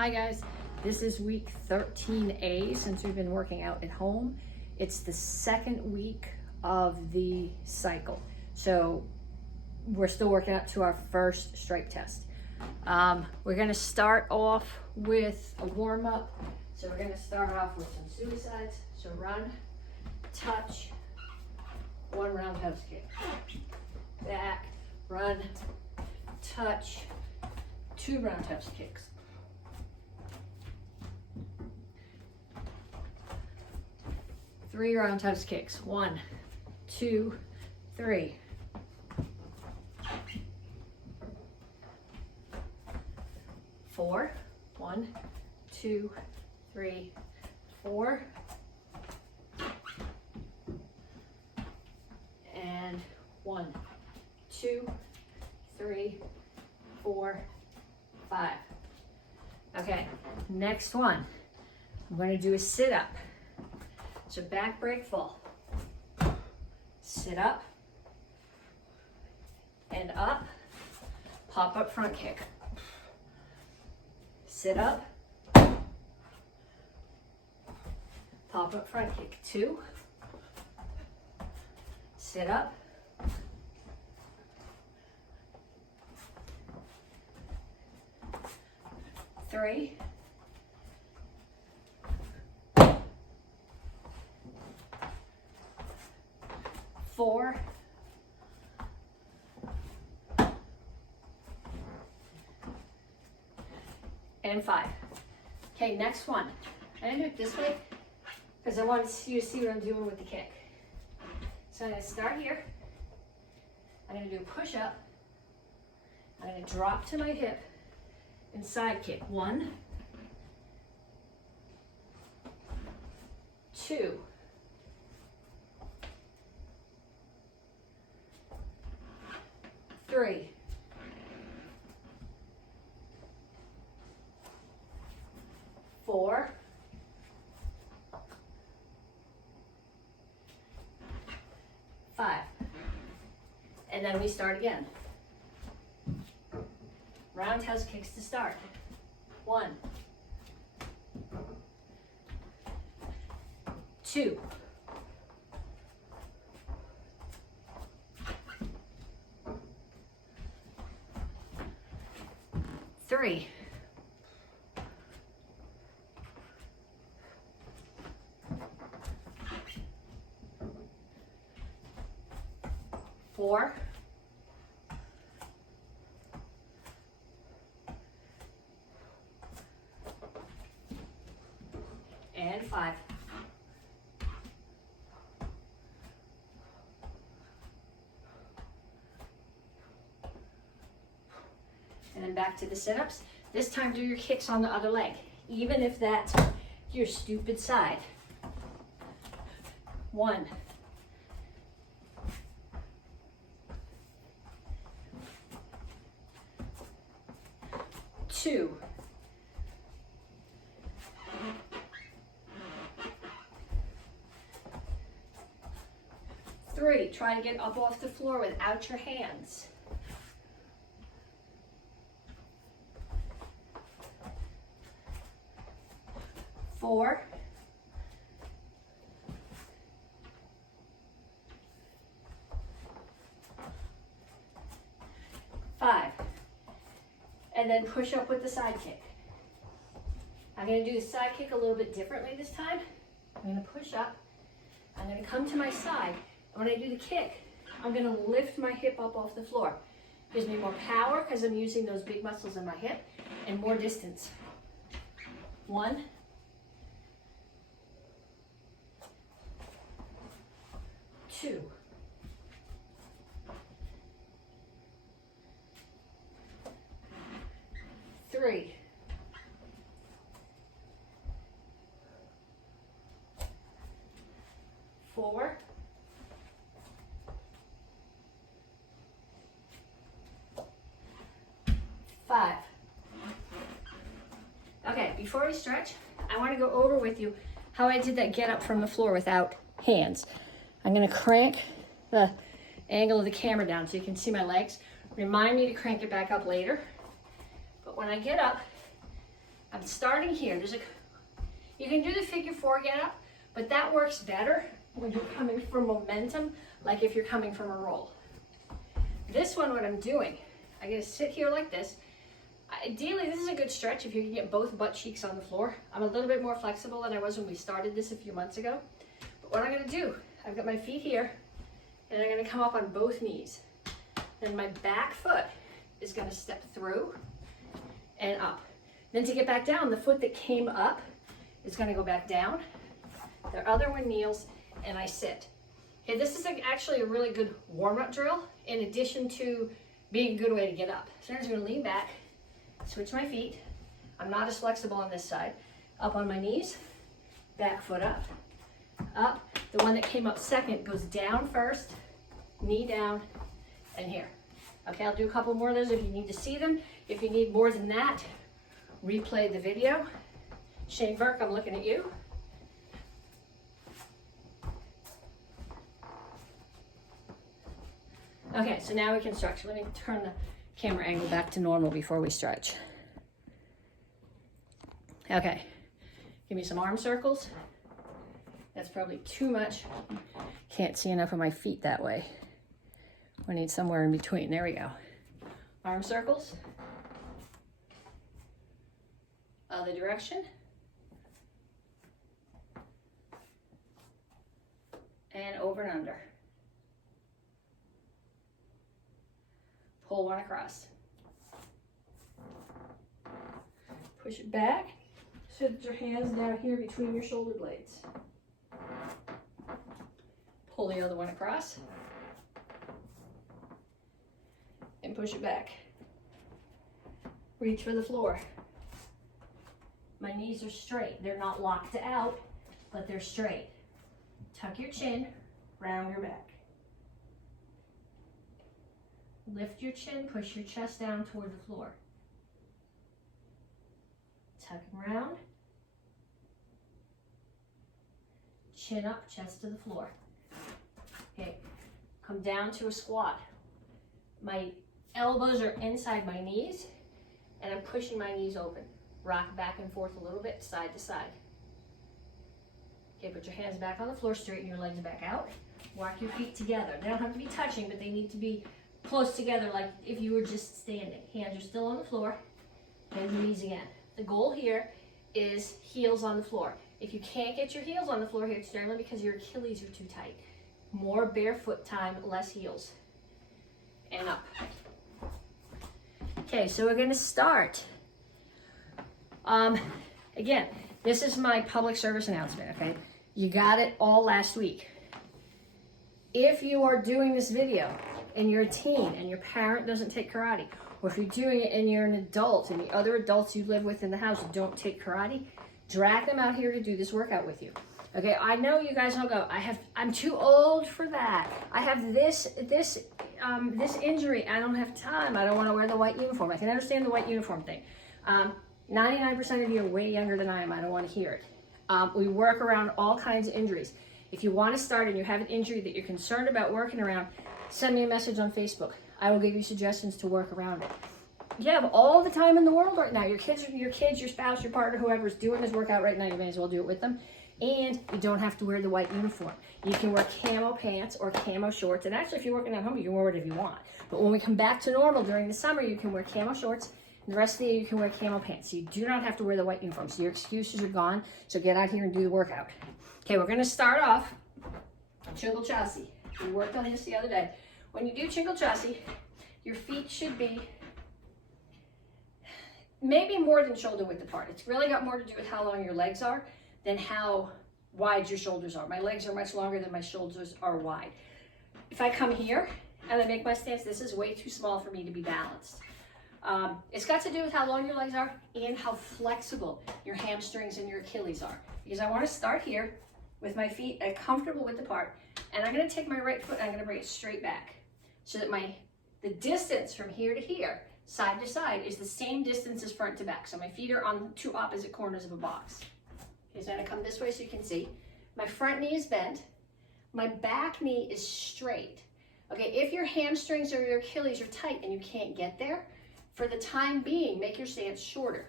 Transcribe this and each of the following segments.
Hi guys, this is week 13A since we've been working out at home. It's the second week of the cycle. So we're still working up to our first strength test. We're gonna start off with a warm up. So we're gonna start off with some suicides. So run, touch, one roundhouse kick. Back, run, touch, two roundhouse kicks. Three roundhouse kicks. 1, 2, 3. Four. 1, 2, 3, 4. And 1, 2, 3, 4, 5. Okay, next one. I'm going to do a sit-up. So back break fall. Sit up and up. Pop up front kick. Sit up. Pop up front kick. 2. Sit up. Three. 4. And 5. Okay, next one. I'm gonna do it this way because I want you to see what I'm doing with the kick. So I'm gonna start here. I'm gonna do a push up. I'm gonna drop to my hip and side kick. 1, 2. 3. 4. 5. And then we start again. Roundhouse kicks to start. 1, 2. 3. 4. And 5. And then back to the sit-ups. This time do your kicks on the other leg, even if that's your stupid side. 1. 2. 3. Try to get up off the floor without your hands. 4. 5. And then push up with the side kick. I'm going to do the side kick a little bit differently this time. I'm going to push up. I'm going to come to my side. And when I do the kick, I'm going to lift my hip up off the floor. Gives me more power because I'm using those big muscles in my hip and more distance. 1. 2. 3. 4. 5. Okay, before we stretch, I want to go over with you how I did that get up from the floor without hands. I'm going to crank the angle of the camera down so you can see my legs. Remind me to crank it back up later. But when I get up, I I'm starting here. You can do the figure 4 get up, but that works better when you're coming from momentum, like if you're coming from a roll. This one, what I'm doing, I'm gonna sit here like this. Ideally, this is a good stretch if you can get both butt cheeks on the floor. I'm a little bit more flexible than I was when we started this a few months ago. But what I'm gonna do, I've got my feet here, and I'm gonna come up on both knees. Then my back foot is gonna step through and up. Then to get back down, the foot that came up is gonna go back down. The other one kneels, and I sit. Okay, this is actually a really good warm-up drill in addition to being a good way to get up. So I'm just gonna lean back, switch my feet. I'm not as flexible on this side. Up on my knees, back foot up. Up, the one that came up second goes down first, knee down, and here. Okay, I'll do a couple more of those if you need to see them. If you need more than that, replay the video. Shane Burke, I'm looking at you. Okay, so now we can stretch. Let me turn the camera angle back to normal before we stretch. Okay, give me some arm circles. That's probably too much. Can't see enough of my feet that way. We need somewhere in between. There we go. Arm circles. Other direction. And over and under. Pull one across. Push it back. Sit your hands down here between your shoulder blades. Pull the other one across. And push it back. Reach for the floor. My knees are straight. They're not locked out, but they're straight. Tuck your chin, round your back. Lift your chin, push your chest down toward the floor. Tuck and round. Chin up, chest to the floor. Okay, come down to a squat. My elbows are inside my knees, and I'm pushing my knees open. Rock back and forth a little bit, side to side. Okay, put your hands back on the floor, straighten your legs back out. Walk your feet together. They don't have to be touching, but they need to be close together like if you were just standing. Hands are still on the floor, and knees again. The goal here is heels on the floor. If you can't get your heels on the floor here, it's generally because your Achilles are too tight. More barefoot time, less heels. And up. Okay, so we're gonna start. Again, this is my public service announcement, okay? You got it all last week. If you are doing this video and you're a teen and your parent doesn't take karate, or if you're doing it and you're an adult and the other adults you live with in the house don't take karate, drag them out here to do this workout with you. Okay, I know you guys all go, I'm too old for that. I have this injury, I don't have time, I don't want to wear the white uniform. I can understand the white uniform thing. 99% of you are way younger than I am, I don't want to hear it. We work around all kinds of injuries. If you want to start and you have an injury that you're concerned about working around, send me a message on Facebook. I will give you suggestions to work around it. You have all the time in the world right now. Your kids, your spouse, your partner, whoever's doing this workout right now, you may as well do it with them. And you don't have to wear the white uniform. You can wear camo pants or camo shorts. And actually, if you're working at home, you can wear whatever you want. But when we come back to normal during the summer, you can wear camo shorts. And the rest of the year, you can wear camo pants. So you do not have to wear the white uniform. So your excuses are gone. So get out here and do the workout. Okay, we're going to start off Chingle Chassis. We worked on this the other day. When you do Chingle Chassis, your feet should be maybe more than shoulder width apart. It's really got more to do with how long your legs are than how wide your shoulders are. My legs are much longer than my shoulders are wide. If I come here and I make my stance, this is way too small for me to be balanced. It's got to do with how long your legs are and how flexible your hamstrings and your Achilles are. Because I want to start here with my feet at comfortable width apart, and I'm going to take my right foot and I'm going to bring it straight back so that the distance from here to here, side to side, is the same distance as front to back. So my feet are on two opposite corners of a box. Okay, so I'm going to come this way so you can see. My front knee is bent. My back knee is straight. Okay, if your hamstrings or your Achilles are tight and you can't get there, for the time being, make your stance shorter.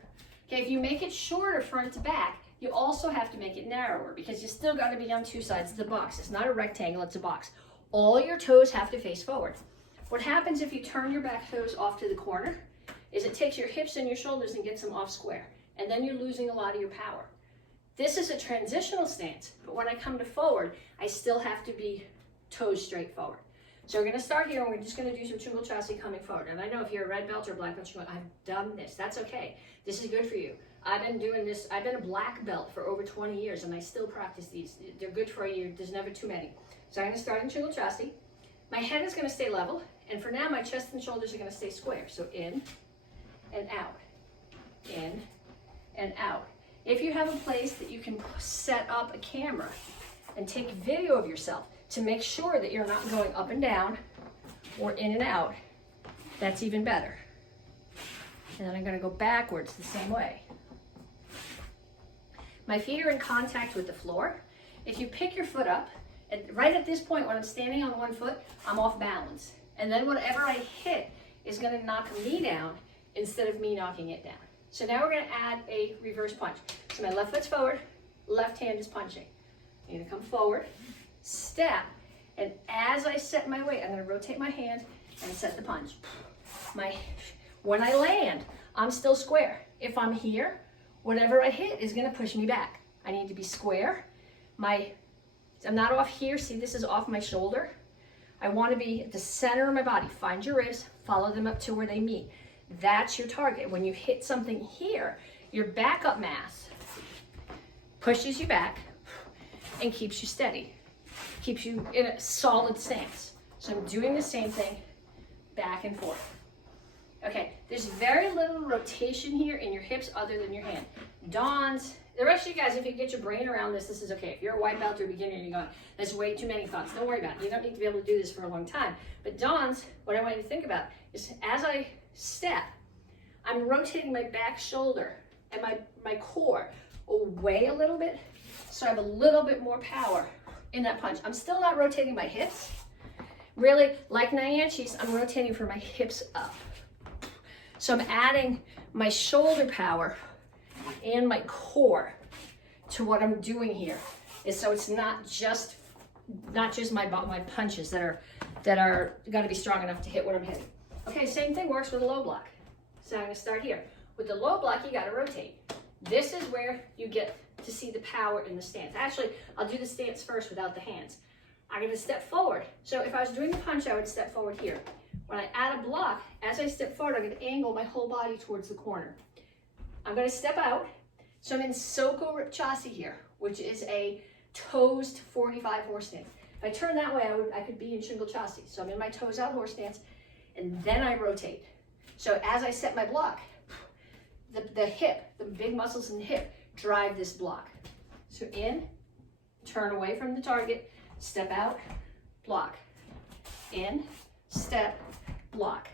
Okay, if you make it shorter front to back, you also have to make it narrower because you still got to be on two sides of the box. It's not a rectangle, it's a box. All your toes have to face forward. What happens if you turn your back toes off to the corner is it takes your hips and your shoulders and gets them off square, and then you're losing a lot of your power. This is a transitional stance, but when I come to forward, I still have to be toes straight forward. So we're going to start here, and we're just going to do some Chungul Chasi coming forward. And I know if you're a red belt or black belt, you're going, I've done this. That's okay. This is good for you. I've been doing this. I've been a black belt for over 20 years, and I still practice these. They're good for you. There's never too many. So I'm going to start in Chungul Chasi. My head is going to stay level, and for now, my chest and shoulders are going to stay square. So in and out, in and out. If you have a place that you can set up a camera and take video of yourself to make sure that you're not going up and down or in and out, that's even better. And then I'm going to go backwards the same way. My feet are in contact with the floor. If you pick your foot up, right at this point when I'm standing on one foot, I'm off balance. And then whatever I hit is going to knock me down instead of me knocking it down. So now we're going to add a reverse punch. So my left foot's forward, left hand is punching. I'm going to come forward, step, and as I set my weight, I'm going to rotate my hand and set the punch. When I land, I'm still square. If I'm here, whatever I hit is going to push me back. I need to be square. I'm not off here. See, this is off my shoulder. I want to be at the center of my body. Find your ribs, follow them up to where they meet. That's your target. When you hit something here, your backup mass pushes you back and keeps you steady, keeps you in a solid stance. So I'm doing the same thing back and forth. Okay, there's very little rotation here in your hips other than your hand. Dons, the rest of you guys, if you get your brain around this, this is okay. If you're a white belt or a beginner and you're going, that's way too many thoughts, don't worry about it. You don't need to be able to do this for a long time. But Dons, what I want you to think about is as I step, I'm rotating my back shoulder and my core away a little bit, so I have a little bit more power in that punch. I'm still not rotating my hips. Really, like Nyanchis, I'm rotating for my hips up. So I'm adding my shoulder power and my core to what I'm doing here. And so it's not just my punches that are got to be strong enough to hit what I'm hitting. Okay, same thing works with a low block. So I'm going to start here. With the low block, you got to rotate. This is where you get to see the power in the stance. Actually, I'll do the stance first without the hands. I'm going to step forward. So if I was doing the punch, I would step forward here. When I add a block, as I step forward, I'm going to angle my whole body towards the corner. I'm going to step out. So I'm in Soko Chasi here, which is a toes to 45 horse stance. If I turn that way, I could be in Chungul Chasi. So I'm in my toes out horse stance, and then I rotate. So as I set my block, the hip, the big muscles in the hip, drive this block. So in, turn away from the target, step out, block. In, step, block.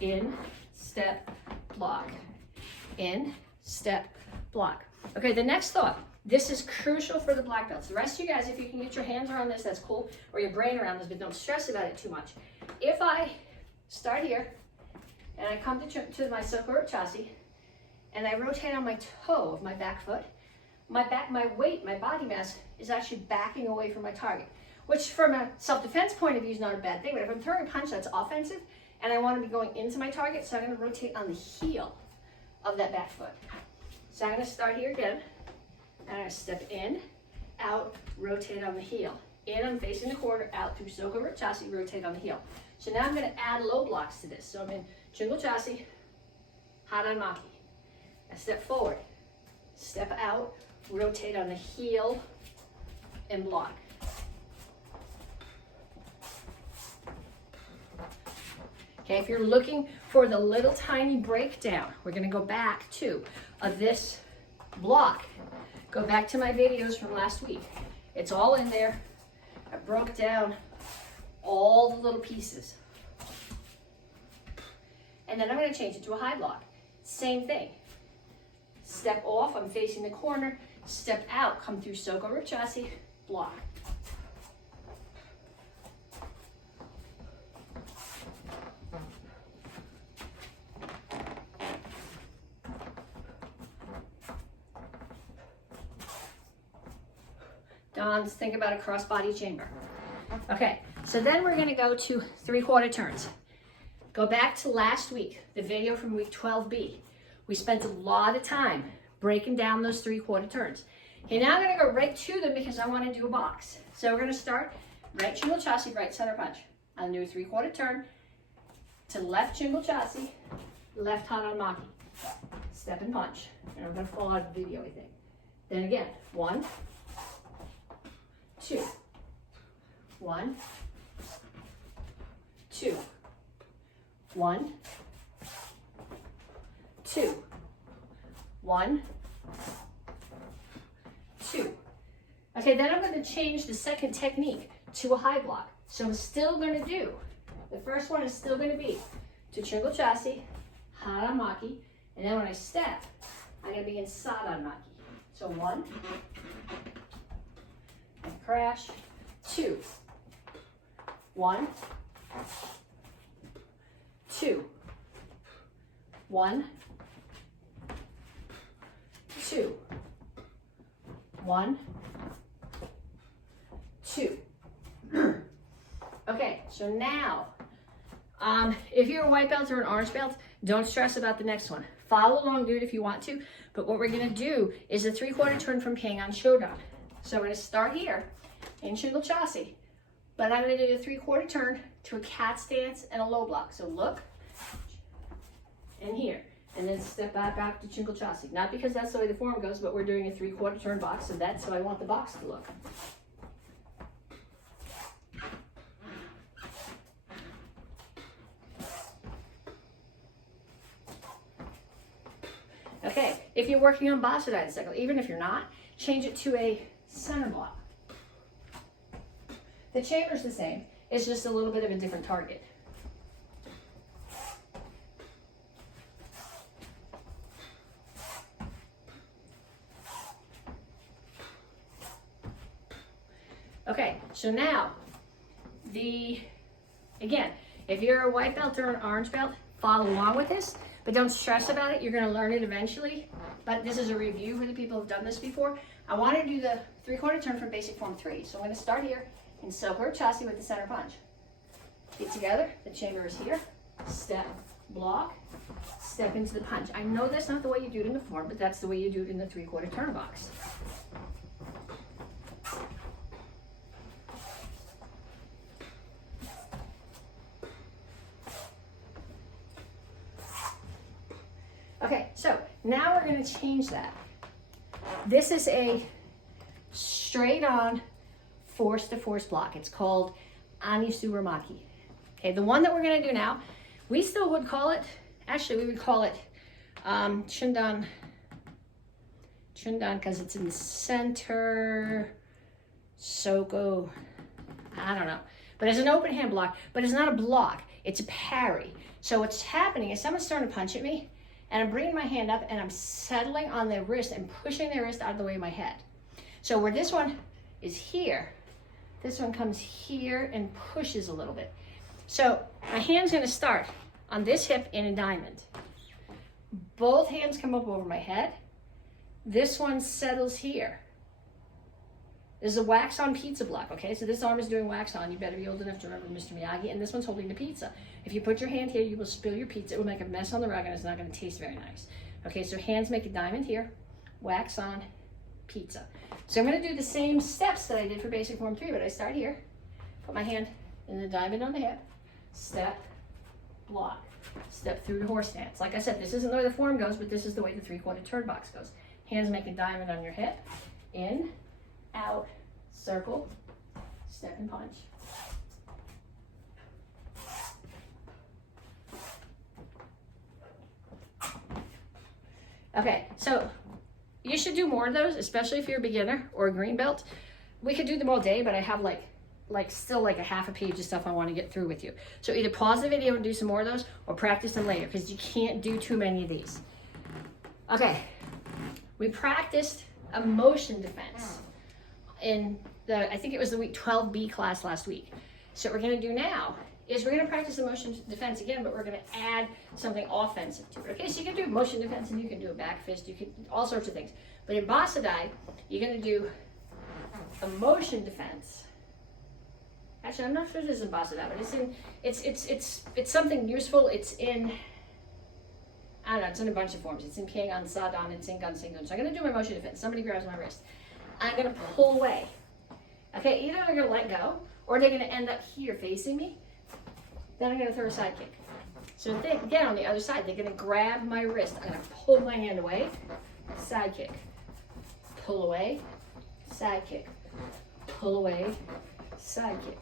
In, step, block. In, step, block. Okay, the next thought. This is crucial for the black belts. The rest of you guys, if you can get your hands around this, that's cool, or your brain around this, but don't stress about it too much. If I start here, and I come to my Soko Chasi, and I rotate on my toe of my back foot, my weight, my body mass is actually backing away from my target, which from a self-defense point of view is not a bad thing, but if I'm throwing a punch that's offensive, and I want to be going into my target, so I'm going to rotate on the heel of that back foot. So I'm going to start here again, and I'm going to step in, out, rotate on the heel. In, I'm facing the corner, out through Soko Chasi, rotate on the heel. So now I'm going to add low blocks to this. So I'm in Chungul Chasi, Hadan Maki. I step forward, step out, rotate on the heel, and block. Okay, if you're looking for the little tiny breakdown, we're going to go back to this block. Go back to my videos from last week. It's all in there. I broke down all the little pieces. And then I'm going to change it to a high block. Same thing. Step off, I'm facing the corner. Step out, come through Soko Chasi, block. John's think about a crossbody chamber. Okay, so then we're gonna go to 3/4 turns. Go back to last week, the video from week 12B. We spent a lot of time breaking down those 3/4 turns. Okay, now I'm gonna go right to them because I wanna do a box. So we're gonna start right shingle chassis, right center punch. I'll do a 3/4 turn to left shingle chassis, left hana maki. Step and punch. And we're gonna fall out of the video, I think. Then again, 1, 2, 1, 2, 1, 2, 1, 2. Okay, then I'm going to change the second technique to a high block. So I'm still going to do, the first one is still going to be to shingle chassis, hana maki, and then when I step, I'm going to be in sada maki. So 1, and crash, 2, 1, 2, 1, 2, 1, 2. Okay, so now, if you're a white belt or an orange belt, don't stress about the next one. Follow along, do it if you want to, but what we're gonna do is a 3/4 turn from Tang Soo Do. So we're gonna start here in shingle chassis, but I'm gonna do a 3/4 turn to a cat stance and a low block. So look, and here, and then step back to shingle chassis. Not because that's the way the form goes, but we're doing a 3/4 turn box, so that's how I want the box to look. Okay, if you're working on Bastardized cycle, even if you're not, change it to a center block. The chamber's the same, it's just a little bit of a different target. Okay, so now, again, if you're a white belt or an orange belt, follow along with this, but don't stress about it. You're gonna learn it eventually, but this is a review for the people who've done this before. I wanna do the 3/4 turn from basic form 3. So I'm gonna start here in silver chassis with the center punch. Get together, the chamber is here, step, block, step into the punch. I know that's not the way you do it in the form, but that's the way you do it in the 3/4 turn box. Okay, so now we're going to change that. This is a straight on force to force block. It's called Anisurumaki. Okay, the one that we're going to do now, we still would call it, actually we would call it Chundan because it's in the center, Soko, I don't know. But it's an open hand block, but it's not a block, it's a parry. So what's happening is someone's starting to punch at me, and I'm bringing my hand up and I'm settling on their wrist and pushing their wrist out of the way of my head. So where this one is here, this one comes here and pushes a little bit. So my hand's gonna start on this hip in a diamond. Both hands come up over my head. This one settles here. This is a wax on pizza block, okay? So this arm is doing wax on. You better be old enough to remember Mr. Miyagi. And this one's holding the pizza. If you put your hand here, you will spill your pizza. It will make a mess on the rug and it's not gonna taste very nice. Okay, so hands make a diamond here, wax on, pizza. So I'm gonna do the same steps that I did for basic form 3, but I start here, put my hand in the diamond on the hip, step, block, step through to horse stance. Like I said, this isn't the way the form goes, but this is the way the 3/4 turn box goes. Hands make a diamond on your hip, in, out, circle, step and punch. Okay, so you should do more of those, especially if you're a beginner or a green belt. We could do them all day, but I have still like a half a page of stuff I want to get through with you. So either pause the video and do some more of those or practice them later because you can't do too many of these. Okay, we practiced a motion defense in I think it was the week 12B class last week. So what we're gonna do now is we're gonna practice the motion defense again, but we're gonna add something offensive to it. Okay, so you can do motion defense and you can do a back fist, you can all sorts of things. But in Basadai, you're gonna do a motion defense. Actually, I'm not sure this is in Boston, but it's something useful. It's in, I don't know, it's in a bunch of forms. It's in Pyongan, Sadon, it's in Gun Singun. So I'm gonna do my motion defense. Somebody grabs my wrist. I'm gonna pull away. Okay, either they're gonna let go or they're gonna end up here facing me. Then I'm gonna throw a side kick. So again, on the other side, they're gonna grab my wrist. I'm gonna pull my hand away, side kick. Pull away, side kick. Pull away, side kick.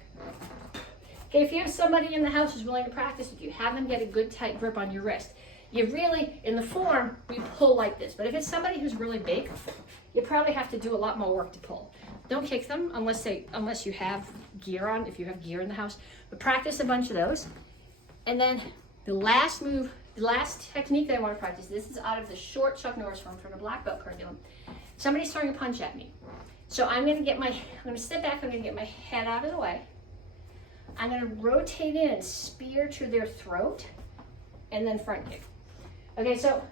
Okay, if you have somebody in the house who's willing to practice with you, have them get a good tight grip on your wrist. You really, in the form, we pull like this. But if it's somebody who's really big, you probably have to do a lot more work to pull. Don't kick them unless you have gear on, if you have gear in the house. But practice a bunch of those. And then the last move, the last technique that I want to practice, this is out of the short Chuck Norris form from the black belt curriculum. Somebody's throwing a punch at me. So I'm going to step back, I'm going to get my head out of the way. I'm going to rotate in and spear to their throat, and then front kick. Okay, so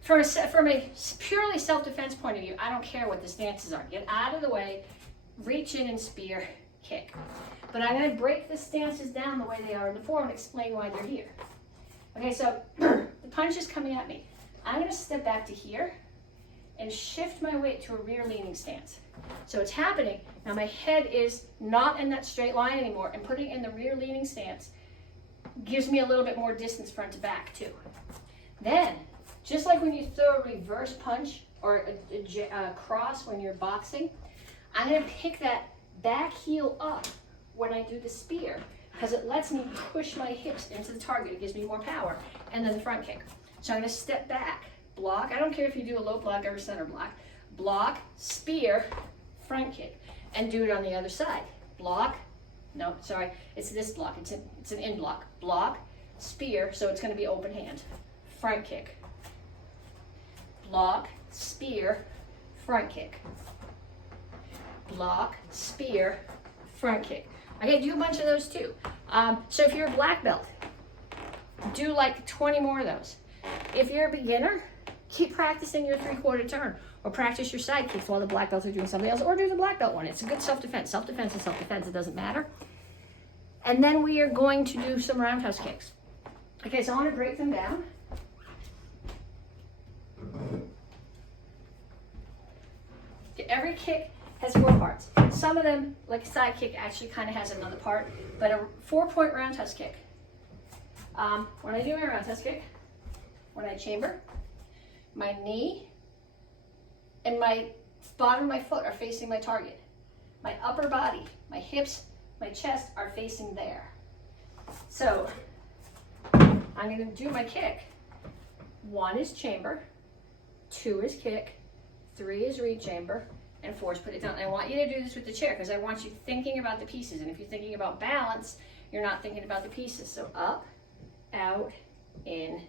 from a purely self-defense point of view, I don't care what the stances are. Get out of the way, reach in and spear, kick. But I'm going to break the stances down the way they are in the form and explain why they're here. Okay, so the punch is coming at me. I'm going to step back to here and shift my weight to a rear leaning stance. So it's happening. Now my head is not in that straight line anymore, and putting in the rear leaning stance gives me a little bit more distance front to back too. Then, just like when you throw a reverse punch or a cross when you're boxing, I'm gonna pick that back heel up when I do the spear, because it lets me push my hips into the target. It gives me more power. And then the front kick. So I'm gonna step back, block. I don't care if you do a low block or a center block. Block, spear, front kick, and do it on the other side. Block, no, sorry, it's this block. It's an in block. Block, spear, so it's going to be open hand. Front kick. Block, spear, front kick. Block, spear, front kick. Okay, do a bunch of those too. So if you're a black belt, do like 20 more of those. If you're a beginner, keep practicing your 3/4 turn, or practice your side kicks while the black belts are doing something else, or do the black belt one. It's a good self-defense. Self-defense is self-defense. It doesn't matter. And then we are going to do some roundhouse kicks. Okay, so I want to break them down. Every kick has 4 parts. Some of them, like a side kick, actually kind of has another part, but a 4-point roundhouse kick. When I do my roundhouse kick, when I chamber, my knee and my bottom of my foot are facing my target. My upper body, my hips, my chest are facing there. So I'm going to do my kick. 1 is chamber, 2 is kick, 3 is rechamber, and 4 is put it down. And I want you to do this with the chair because I want you thinking about the pieces. And if you're thinking about balance, you're not thinking about the pieces. So up, out, in,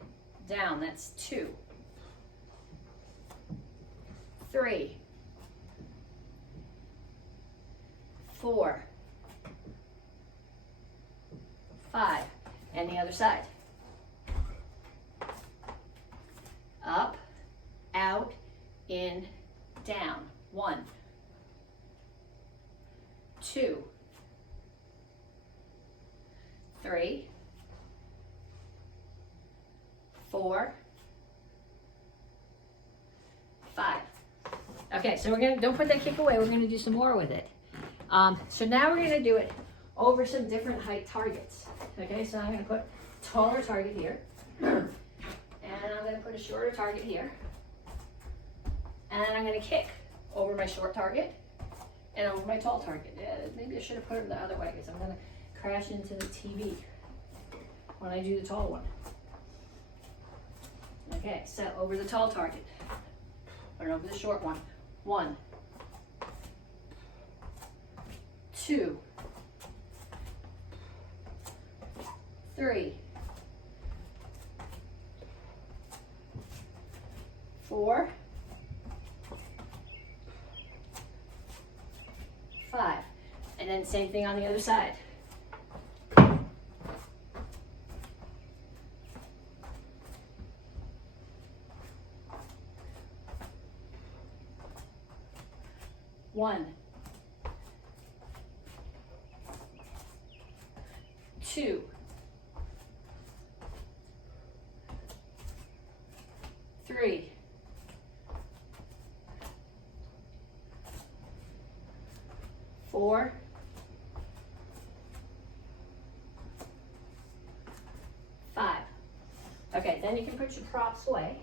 down. That's 2. 3, 4, 5, and the other side. Up, out, in, down. 1, 2, 3, 4, 5. Okay, so don't put that kick away. We're gonna do some more with it. So now we're gonna do it over some different height targets. Okay, so I'm gonna put a taller target here, and I'm gonna put a shorter target here, and I'm gonna kick over my short target and over my tall target. Maybe I should have put it the other way because I'm gonna crash into the TV when I do the tall one. Okay, so over the tall target, and over the short one. 1, 2, 3, 4, 5. And then same thing on the other side. 1, 2, 3, 4, 5. Okay, then you can put your props away.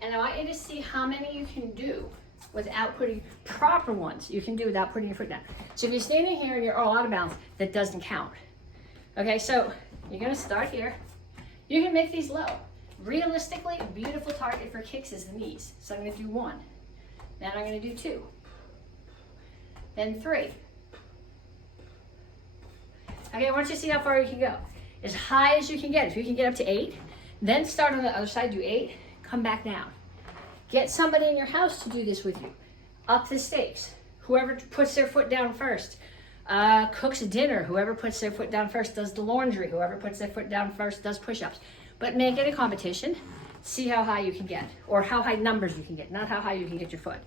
And I want you to see how many you can do without putting proper ones. You can do without putting your foot down. So if you're standing here and you're all out of bounds, that doesn't count. Okay, so you're gonna start here. You can make these low. Realistically, a beautiful target for kicks is the knees. So I'm gonna do 1. Then I'm gonna do 2. Then 3. Okay, I want you to see how far you can go. As high as you can get. If you can get up to 8, then start on the other side, do 8, come back down. Get somebody in your house to do this with you. Up the stakes. Whoever puts their foot down first cooks dinner. Whoever puts their foot down first does the laundry. Whoever puts their foot down first does push-ups. But make it a competition. See how high you can get, or how high numbers you can get, not how high you can get your foot.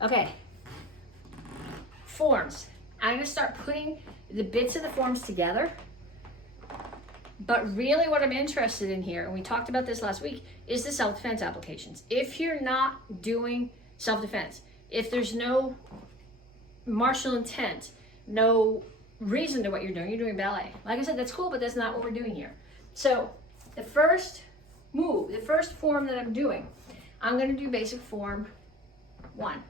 Okay. Forms. I'm going to start putting the bits of the forms together. But really what I'm interested in here, and we talked about this last week, is the self-defense applications. If you're not doing self-defense, if there's no martial intent, no reason to what you're doing ballet. Like I said, that's cool, but that's not what we're doing here. So the first move, the first form that I'm doing, I'm going to do basic form 1.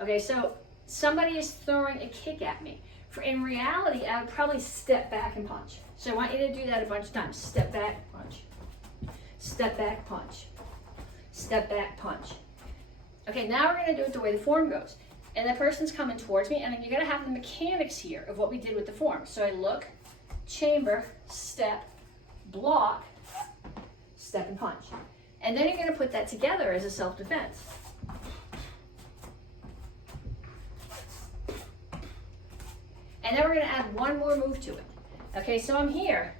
Okay, so somebody is throwing a kick at me. In reality, I would probably step back and punch. So I want you to do that a bunch of times. Step back, punch. Step back, punch. Step back, punch. Okay, now we're going to do it the way the form goes. And the person's coming towards me, and you're going to have the mechanics here of what we did with the form. So I look, chamber, step, block, step and punch. And then you're going to put that together as a self-defense. And then we're going to add one more move to it. Okay, so I'm here.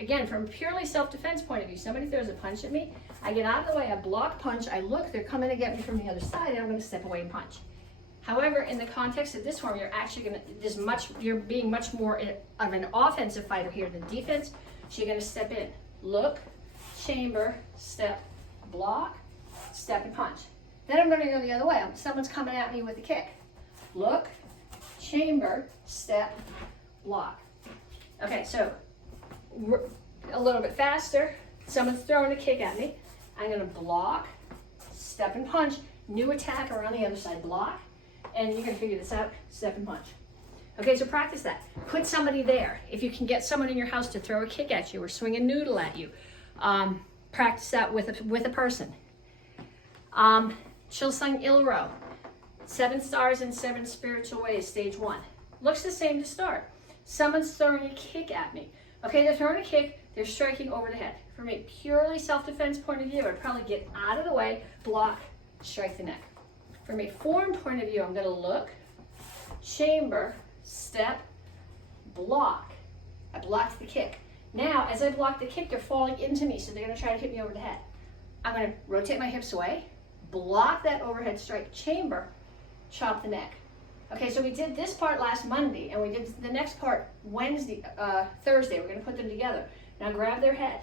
Again, from a purely self-defense point of view, somebody throws a punch at me, I get out of the way, I block punch, I look, they're coming to get me from the other side, and I'm going to step away and punch. However, in the context of this form, you're actually going to, you're being much more of an offensive fighter here than defense, so you're going to step in, look, chamber, step, block, step and punch. Then I'm going to go the other way. Someone's coming at me with a kick. Look, chamber, step, block. Okay, so a little bit faster. Someone's throwing a kick at me. I'm going to block, step and punch. New attack around the other side, block. And you're going to figure this out, step and punch. Okay, so practice that. Put somebody there. If you can get someone in your house to throw a kick at you or swing a noodle at you, practice that with a person. Chilsung Ilro. 7 stars in 7 spiritual ways, stage 1. Looks the same to start. Someone's throwing a kick at me. Okay, they're throwing a kick, they're striking over the head. From a purely self-defense point of view, I'd probably get out of the way, block, strike the neck. From a form point of view, I'm going to look, chamber, step, block. I blocked the kick. Now, as I block the kick, they're falling into me, so they're going to try to hit me over the head. I'm going to rotate my hips away, block that overhead strike, chamber, chop the neck. Okay, so we did this part last Monday, and we did the next part Thursday. We're going to put them together. Now grab their head,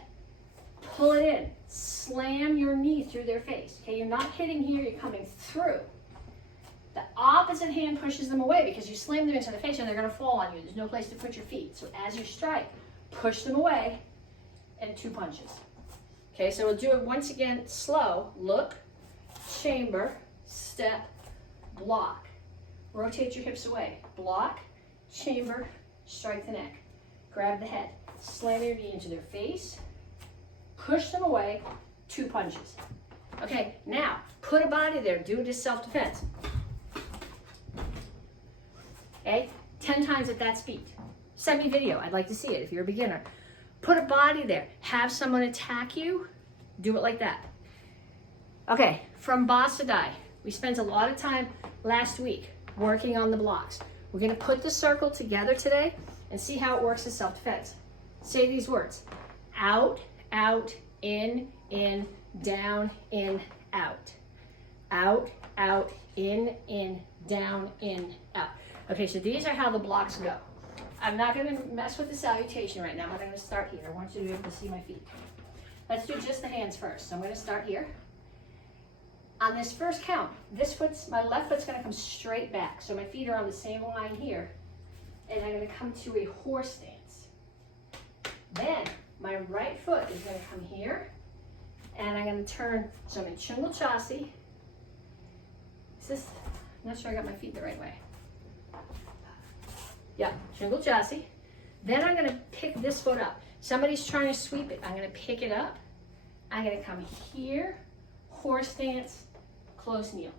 pull it in, slam your knee through their face. Okay, you're not hitting here, you're coming through. The opposite hand pushes them away because you slam them into the face and they're going to fall on you. There's no place to put your feet. So as you strike, push them away and 2 punches. Okay, so we'll do it once again slow. Look, chamber, step, block. Rotate your hips away. Block, chamber, strike the neck. Grab the head. Slam your knee into their face. Push them away. 2 punches. Okay, now put a body there. Do it as self-defense. Okay, 10 times at that speed. Send me video. I'd like to see it if you're a beginner. Put a body there. Have someone attack you. Do it like that. Okay, from Basadai, we spent a lot of time last week working on the blocks. We're going to put the circle together today and see how it works as self-defense. Say these words. out, out, in, down, in, out. Out, out, in, down, in, out. Okay, so these are how the blocks go. I'm not gonna mess with the salutation right now. I'm gonna start here. I want you to be able to see my feet. Let's do just the hands first. So I'm gonna start here. On this first count, my left foot's gonna come straight back. So my feet are on the same line here. And I'm gonna come to a horse stance. Then my right foot is gonna come here. And I'm gonna turn, so I'm in Chungal Chassi. I'm not sure I got my feet the right way. Yeah, Chungal Chassi. Then I'm gonna pick this foot up. Somebody's trying to sweep it. I'm gonna pick it up. I'm gonna come here, horse stance, close kneel.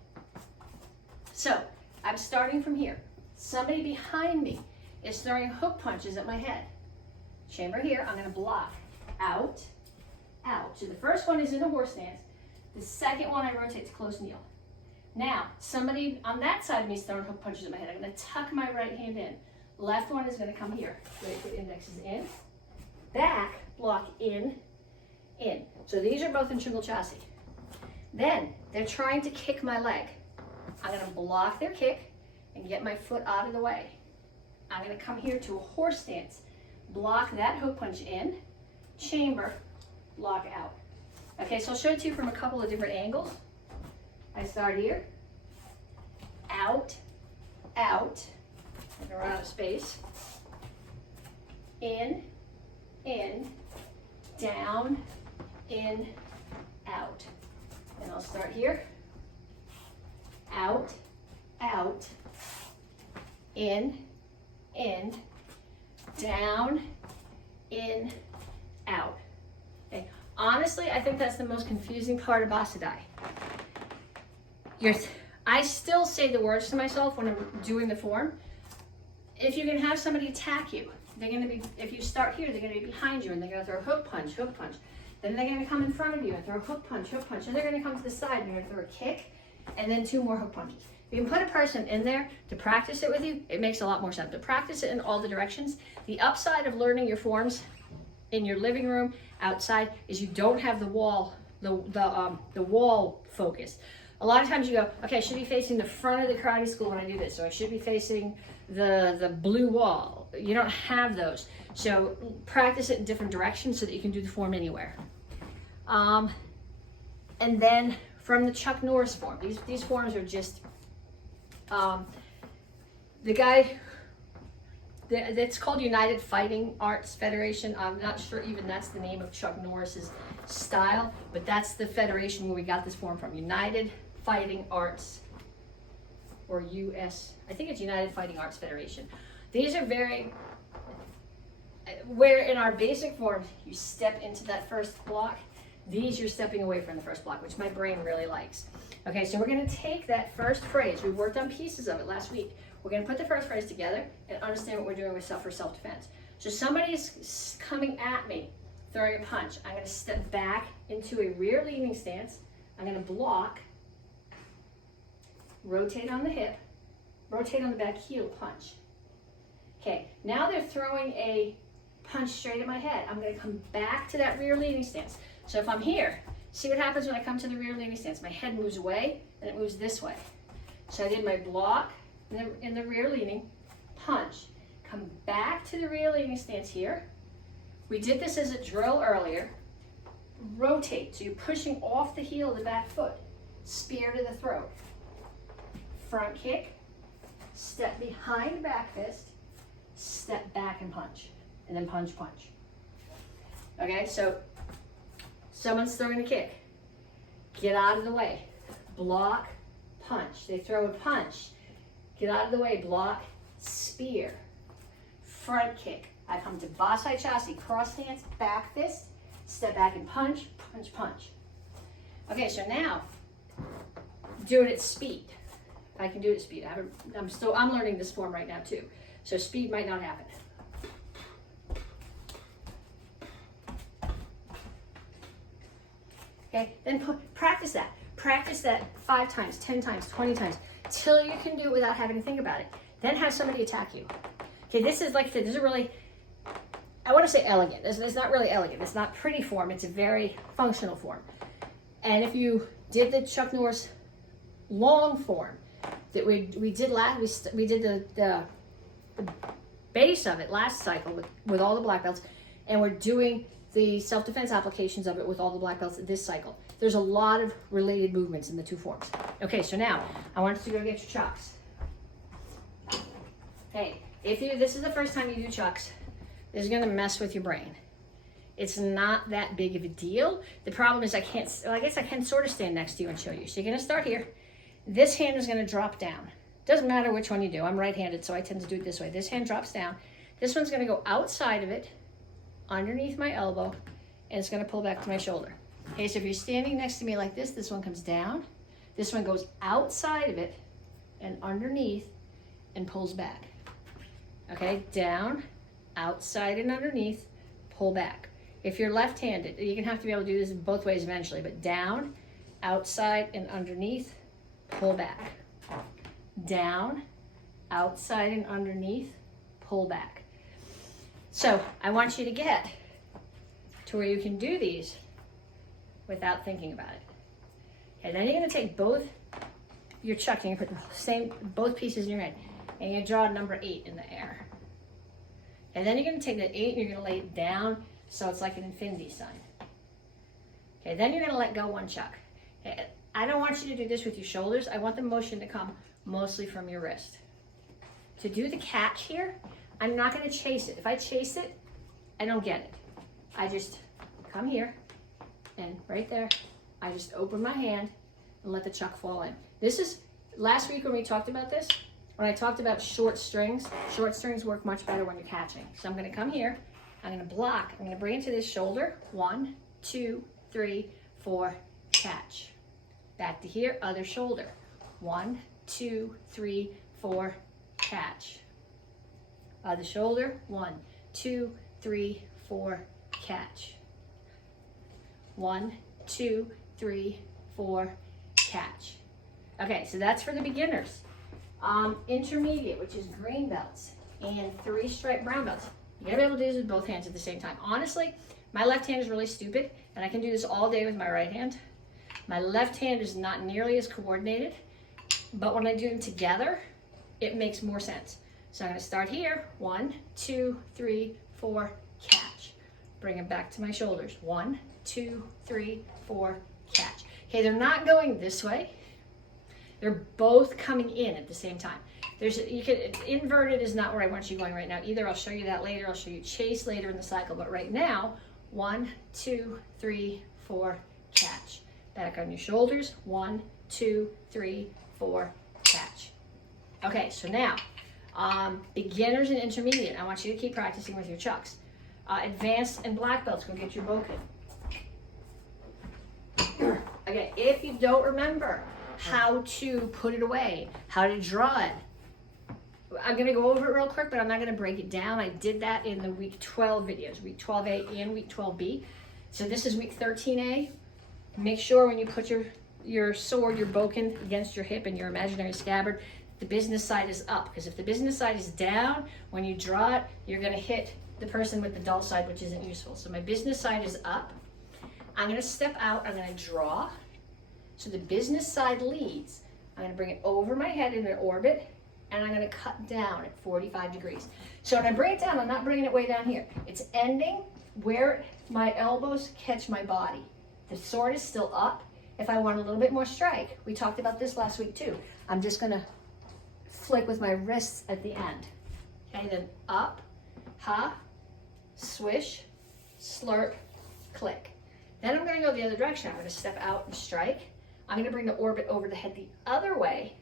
So I'm starting from here. Somebody behind me is throwing hook punches at my head. Chamber here, I'm gonna block. Out, out. So the first one is in a horse stance. The second one I rotate to close kneel. Now, somebody on that side of me is throwing hook punches at my head. I'm gonna tuck my right hand in. Left one is gonna come here. Right foot index is in. Back, block in, in. So these are both in Chungal Chassi. Then, they're trying to kick my leg. I'm gonna block their kick and get my foot out of the way. I'm gonna come here to a horse stance, block that hook punch in, chamber, block out. Okay, so I'll show it to you from a couple of different angles. I start here, out, out, and we're out of space, in, down, in, out. And I'll start here, out, out, in, down, in, out. Okay. Honestly, I think that's the most confusing part of Basadai. I still say the words to myself when I'm doing the form. If you can have somebody attack you, they're gonna be, if you start here, they're gonna be behind you and they're gonna throw a hook punch. Then they're gonna come in front of you and throw a hook punch. And they're gonna come to the side and they're gonna throw a kick and then 2 more hook punches. If you can put a person in there to practice it with you, it makes a lot more sense. To practice it in all the directions. The upside of learning your forms in your living room, outside, is you don't have the wall, the wall focus. A lot of times you go, okay, I should be facing the front of the karate school when I do this, or I should be facing the blue wall. You don't have those. So practice it in different directions so that you can do the form anywhere. And then from the Chuck Norris form, these forms are just, the guy, it's called United Fighting Arts Federation. I'm not sure even that's the name of Chuck Norris's style, but that's the federation where we got this form from. United Fighting Arts, or US, I think it's United Fighting Arts Federation. These are very, where in our basic forms, you step into that first block. These you're stepping away from the first block, which my brain really likes. Okay, so we're gonna take that first phrase. We worked on pieces of it last week. We're gonna put the first phrase together and understand what we're doing with self-defense. So somebody's coming at me, throwing a punch. I'm gonna step back into a rear leaning stance. I'm gonna block, rotate on the hip, rotate on the back heel, punch. Okay, now they're throwing a punch straight at my head. I'm gonna come back to that rear leaning stance. So if I'm here, see what happens when I come to the rear leaning stance. My head moves away and it moves this way. So I did my block in the rear leaning, punch, come back to the rear leaning stance here. We did this as a drill earlier. Rotate, so you're pushing off the heel of the back foot. Spear to the throat. Front kick, step behind back fist, step back and punch, and then punch, punch. Okay, so someone's throwing a kick. Get out of the way. Block, punch. They throw a punch. Get out of the way. Block, spear. Front kick. I come to Basai Chassi, cross stance, back fist, step back and punch, punch, punch. Okay, so now, do it at speed. I can do it at speed. I'm learning this form right now too. So speed might not happen. Okay, then practice that. Practice that 5 times, 10 times, 20 times, till you can do it without having to think about it. Then have somebody attack you. Okay, this is like I said, this is really, I want to say elegant. It's not really elegant. It's not pretty form. It's a very functional form. And if you did the Chuck Norris long form that we did we did the base of it last cycle with all the black belts, and we're doing the self-defense applications of it with all the black belts this cycle. There's a lot of related movements in the two forms. Okay, so now I want you to go get your chucks. Hey, if this is the first time you do chucks, this is gonna mess with your brain. It's not that big of a deal. The problem is I guess I can sort of stand next to you and show you. So you're gonna start here. This hand is gonna drop down. Doesn't matter which one you do. I'm right-handed, so I tend to do it this way. This hand drops down. This one's gonna go outside of it, underneath my elbow, and it's gonna pull back to my shoulder. Okay, so if you're standing next to me like this one comes down. This one goes outside of it and underneath and pulls back. Okay, down, outside and underneath, pull back. If you're left-handed, you're gonna have to be able to do this both ways eventually, but down, outside and underneath, pull back. Down, outside and underneath, pull back. So I want you to get to where you can do these without thinking about it. Okay, then you're gonna take both your chucks and you put both pieces in your hand, and you draw number 8 in the air. And then you're gonna take that 8 and you're gonna lay it down so it's like an infinity sign. Okay, then you're gonna let go one chuck. Okay, I don't want you to do this with your shoulders. I want the motion to come mostly from your wrist. To do the catch here, I'm not gonna chase it. If I chase it, I don't get it. I just come here, and right there, I just open my hand and let the chuck fall in. This is, last week when we talked about this, when I talked about short strings work much better when you're catching. So I'm gonna come here, I'm gonna block, I'm gonna bring it to this shoulder. 1, 2, 3, 4, catch. Back to here, other shoulder. 1, 2, 3, 4, catch. Other shoulder. 1, 2, 3, 4, catch. 1, 2, 3, 4, catch. Okay, so that's for the beginners. Intermediate, which is green belts, and 3-stripe brown belts. You gotta be able to do this with both hands at the same time. Honestly, my left hand is really stupid, and I can do this all day with my right hand. My left hand is not nearly as coordinated, but when I do them together, it makes more sense. So I'm gonna start here. 1, 2, 3, 4, catch. Bring them back to my shoulders. 1, 2, 3, 4, catch. Okay, they're not going this way. They're both coming in at the same time. Inverted is not where I want you going right now either. I'll show you that later. I'll show you chase later in the cycle, but right now, 1, 2, 3, 4, catch. Back on your shoulders. 1, 2, 3, 4, catch. Okay, so now, beginners and intermediate, I want you to keep practicing with your chucks. Advanced and black belts, go get your boken. Okay, if you don't remember how to put it away, how to draw it, I'm gonna go over it real quick, but I'm not gonna break it down. I did that in the week 12 videos, week 12A and week 12B. So this is week 13A. Make sure when you put your sword, your boken against your hip and your imaginary scabbard, the business side is up. Because if the business side is down, when you draw it, you're gonna hit the person with the dull side, which isn't useful. So my business side is up. I'm gonna step out, I'm gonna draw. So the business side leads. I'm gonna bring it over my head in an orbit, and I'm gonna cut down at 45 degrees. So when I bring it down, I'm not bringing it way down here. It's ending where my elbows catch my body. The sword is still up. If I want a little bit more strike, we talked about this last week too. I'm just gonna flick with my wrists at the end. Okay, then up, ha, swish, slurp, click. Then I'm gonna go the other direction. I'm gonna step out and strike. I'm gonna bring the orbit over the head the other way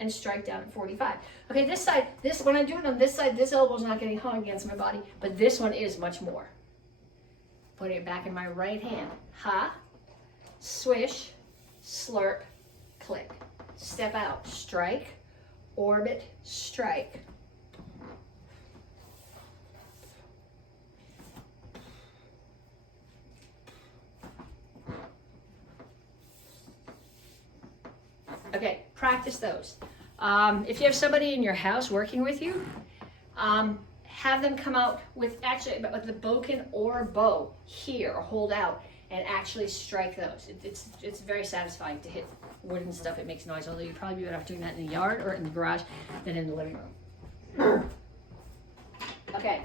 and strike down at 45. Okay, this side, when I do it on this side, this elbow's not getting hung against my body, but this one is much more. Putting it back in my right hand. Ha, swish, slurp, click. Step out, strike, orbit, strike. Okay, practice those. If you have somebody in your house working with you, have them come out with the boken or bow here, or hold out, and actually strike those. It's very satisfying to hit wood and stuff. It makes noise, although you'd probably be better off doing that in the yard or in the garage than in the living room. Okay,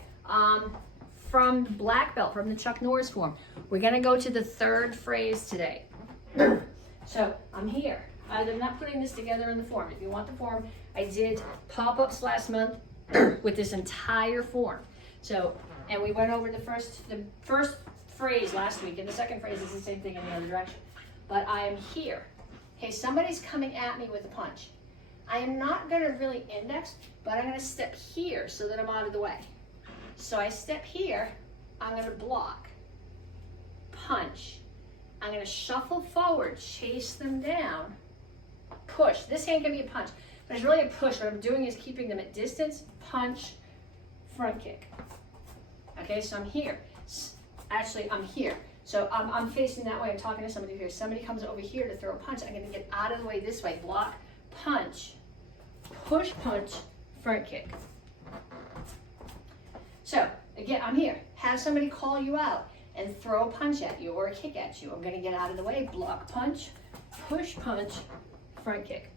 from black belt, from the Chuck Norris form, we're gonna go to the third phrase today. So I'm here. I'm not putting this together in the form. If you want the form, I did pop-ups last month with this entire form. So, and we went over the first phrase last week, and the second phrase is the same thing in the other direction. But I am here. Okay, somebody's coming at me with a punch. I am not gonna really index, but I'm gonna step here so that I'm out of the way. So I step here, I'm gonna block, punch. I'm gonna shuffle forward, chase them down, push. This hand can be a punch, but it's really a push. What I'm doing is keeping them at distance, punch, front kick. Okay, so I'm here. Actually, I'm here. So I'm facing that way. I'm talking to somebody here. Somebody comes over here to throw a punch. I'm gonna get out of the way this way. Block, punch, push, punch, front kick. So again, I'm here. Have somebody call you out and throw a punch at you or a kick at you. I'm gonna get out of the way. Block, punch, push, punch, front kick.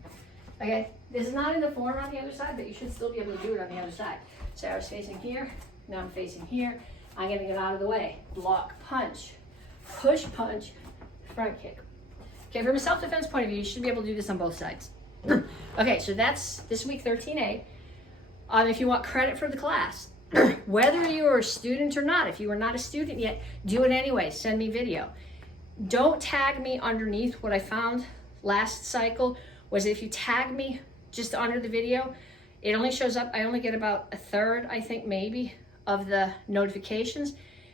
Okay, this is not in the form on the other side, but you should still be able to do it on the other side. So I was facing here, now I'm facing here. I'm gonna get out of the way. Block, punch, push, punch, front kick. Okay, from a self-defense point of view, you should be able to do this on both sides. Okay, so that's this week 13A. If you want credit for the class, whether you are a student or not, if you are not a student yet, do it anyway. Send me video. Don't tag me underneath. What I found last cycle was if you tag me just under the video, it only shows up, I only get about a third, I think maybe, of the notifications.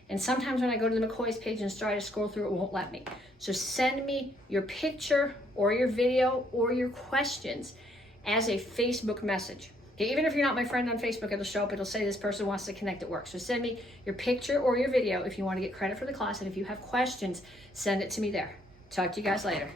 And sometimes when I go to the McCoy's page and try to scroll through, it won't let me. So send me your picture or your video or your questions as a Facebook message. Okay, even if you're not my friend on Facebook, it'll show up, it'll say this person wants to connect at work. So send me your picture or your video if you want to get credit for the class, and if you have questions, send it to me there. Talk to you guys later.